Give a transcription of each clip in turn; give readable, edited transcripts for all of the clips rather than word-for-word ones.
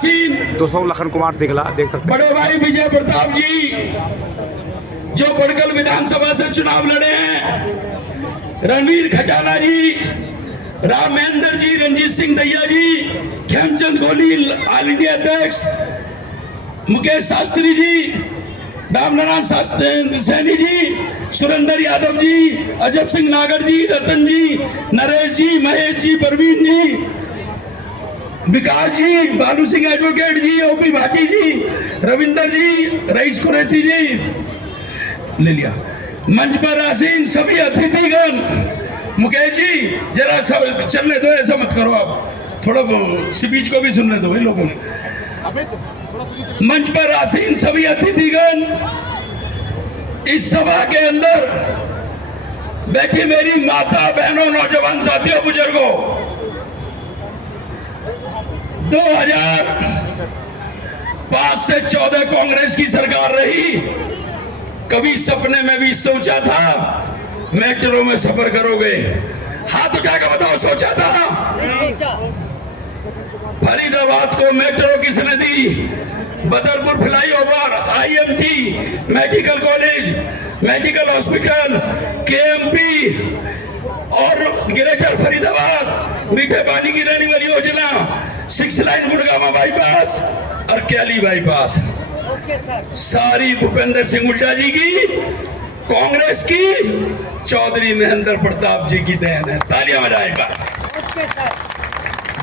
200 लखन कुमार दिखला देख सकते बड़े भाई विजय प्रताप जी जो बड़कल विधानसभा से चुनाव लड़े हैं, रणवीर खटाना जी, राम महेंद्र जी, रंजीत सिंह दहिया जी, खेमचंद गोली ऑल इंडिया अध्यक्ष, मुकेश शास्त्री जी, रामनारायण शास्त्री सैनी जी, सुरेंद्र यादव जी, अजब सिंह नागर जी, रतन जी, नरेश जी, महेश जी, परवीन जी, विकास जी, बालू सिंह एडवोकेट जी, ओपी भाटी जी, रविंदर जी, रईस कुरैशी जी, ले लिया। मंच पर आसीन सभी अतिथिगण, मुकेश जी जरा सब चलने दो, ऐसा मत करो आप, थोड़ा स्पीच को भी सुनने दो भाई लोगों को। मंच पर आसीन सभी अतिथिगण, इस सभा के अंदर बैठी मेरी माता बहनों, नौजवान साथियों, बुजुर्गों, 2005 से 14 कांग्रेस की सरकार रही। कभी सपने में भी सोचा था मेट्रो में सफर करोगे? हाथ उठाकर बताओ, सोचा था? फरीदाबाद को मेट्रो किसने दी? Badarpur flyover, IMT, medical college, medical hospital, KMP और ग्रेटर फरीदाबाद, मीठे पानी की रहने वाली योजना, 6 लाइन गुड़गांव बाईपास और कैली बाईपास, सारी भूपेंद्र सिंह हुड्डा जी की, कांग्रेस की, चौधरी महेंद्र प्रताप जी की देन है। तालियां बजाएगा।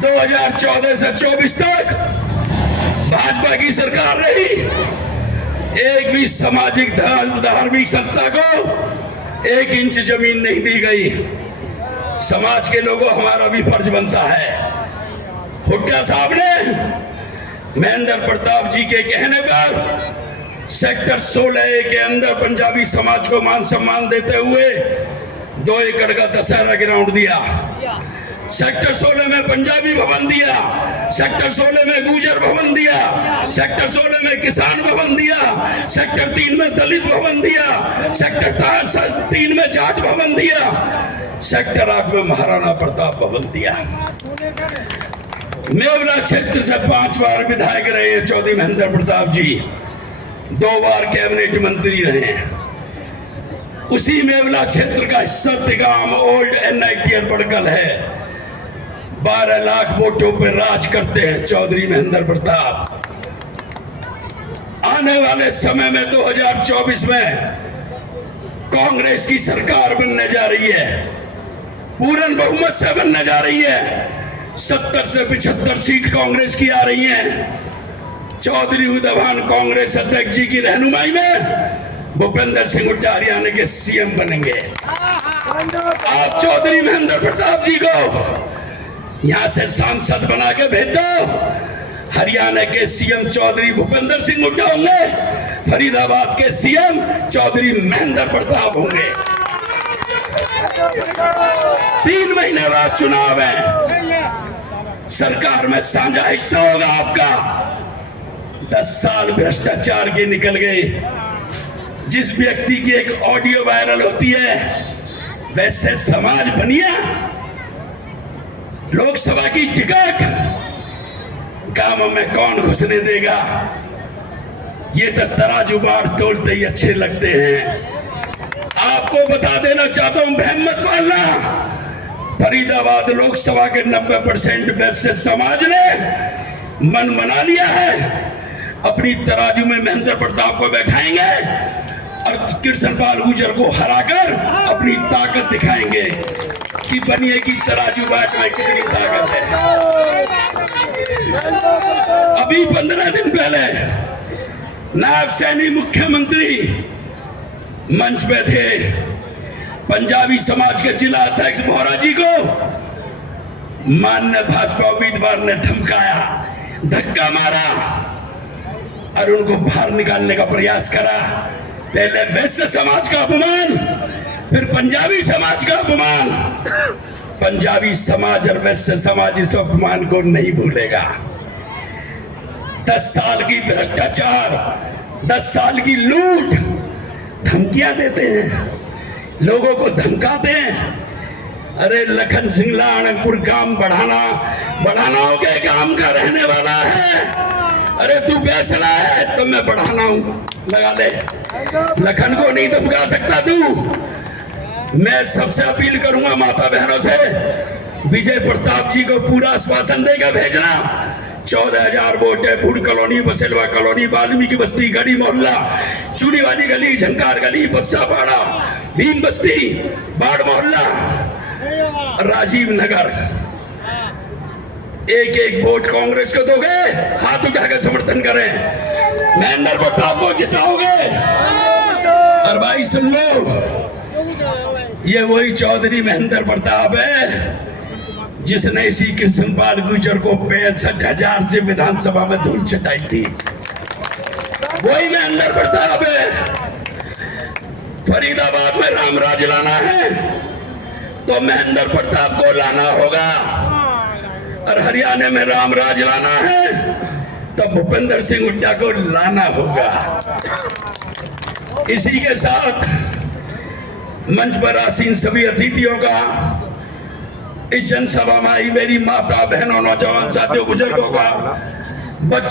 2014 से 24 तक भाजपा की सरकार रही। एक भी सामाजिक धार्मिक संस्था को 1 इंच जमीन नहीं दी गई। समाज के लोगों, हमारा भी फर्ज बनता है। हुड्डा साहब ने महेंद्र प्रताप जी के कहने पर सेक्टर 16 के अंदर पंजाबी समाज को मान सम्मान देते हुए 2 एकड़ का दशहरा ग्राउंड दिया। सेक्टर 16 में पंजाबी भवन दिया, सेक्टर 16 में गुजर भवन दिया, सेक्टर 16 में किसान भवन दिया, सेक्टर 3 में दलित भवन दिया, सेक्टर 3 में जाट भवन दिया, सेक्टर 8 में महाराणा प्रताप भवन दिया। मेवला क्षेत्र से 5 बार विधायक रहे हैं चौधरी महेंद्र प्रताप जी, 2 बार कैबिनेट मंत्री रहे हैं। उसी मेवला क्षेत्र का सत्यगाम ओल्ड NITR बड़कल है। 12 लाख वोटों पर राज करते हैं चौधरी महेंद्र प्रताप। आने वाले समय में 2024 में कांग्रेस की सरकार बनने जा रही है, पूर्ण बहुमत से बनने जा रही है। 70 से 75 सीट कांग्रेस की आ रही हैं। चौधरी उदयभान कांग्रेस अध्यक्ष जी की रहनुमाई में भूपेंद्र सिंह हुड्डा हरियाणा के CM बनेंगे। आप चौधरी महेंद्र प्रताप जी को यहां से सांसद बना के भेज दो। हरियाणा के CM चौधरी भूपेंद्र सिंह हुड्डा होंगे, फरीदाबाद के CM चौधरी महेंद्र प्रताप होंगे। 3 महीने बाद चुनाव है, सरकार में साझा हिस्सा होगा आपका। 10 साल भ्रष्टाचार के निकल गए। जिस व्यक्ति की एक ऑडियो वायरल होती है, वैसे समाज बनिया। लोकसभा की टिकट गांव में कौन घुसने देगा? ये तो तराजू बार तोलते ही अच्छे लगते हैं। आपको बता देना चाहता हूं, वहम मत पालना। फरीदाबाद लोकसभा के 90% वैश्य समाज ने मन बना लिया है। अपनी तराजू में महेंद्र प्रताप को बैठाएंगे और कृष्णपाल गुर्जर को हराकर अपनी ताकत दिखाएंगे कि बनिए की तराजू बाट में कितनी ताकत है। अभी 15 दिन पहले नायब सैनी मुख्यमंत्री मंच पे थे। पंजाबी समाज के जिला अध्यक्ष बोहरा जी को माननीय भाजपा उम्मीदवार ने धमकाया, धक्का मारा और उनको बाहर निकालने का प्रयास करा। पहले वैश्य समाज का अपमान, फिर पंजाबी समाज का अपमान। पंजाबी समाज और वैश्य समाज इस अपमान को नहीं भूलेगा। 10 साल की भ्रष्टाचार, 10 साल की लूट, धमकियां देते हैं, लोगों को धमकाते हैं। अरे लखन सिंह लाणपुर काम बढ़ाना हो के काम का रहने वाला है। अरे तू फैसला है तो मैं बढ़ाना हूं, लगा ले। लखन को नहीं धमका सकता तू। मैं सबसे अपील करूंगा माता बहनों से, विजय प्रताप जी को पूरा आश्वासन देकर भेजना। 14,000 वोट है। बूढ़ कॉलोनी, बसेलवा कॉलोनी, वाल्मीकि बस्ती, गढ़ी मोहल्ला, चूड़ीवाली गली, झंकार गली, बस्सापाड़ा, भीम बस्ती, बाढ़ मोहल्ला, राजीव नगर, एक एक वोट कांग्रेस को दोगे, हाथ उठाकर समर्थन करें। महेंद्र प्रताप को जिताओगे। और भाई सुन लो, ये वही चौधरी महेंद्र प्रताप है जिसने इसी कृष्णपाल गुर्जर को 65,000 से विधानसभा में धूल चटाई थी। वही महेंद्र प्रताप है। फरीदाबाद में रामराज लाना है तो महेंद्र प्रताप को लाना होगा, और हरियाणा में रामराज लाना है तो भूपेंद्र सिंह हुड्डा को लाना होगा। इसी के साथ मंच पर आसीन सभी अतिथियों का, इस जनसभा में आई मेरी माता, बहनों, नौजवान साथियों, बुजुर्गों का, बच्चों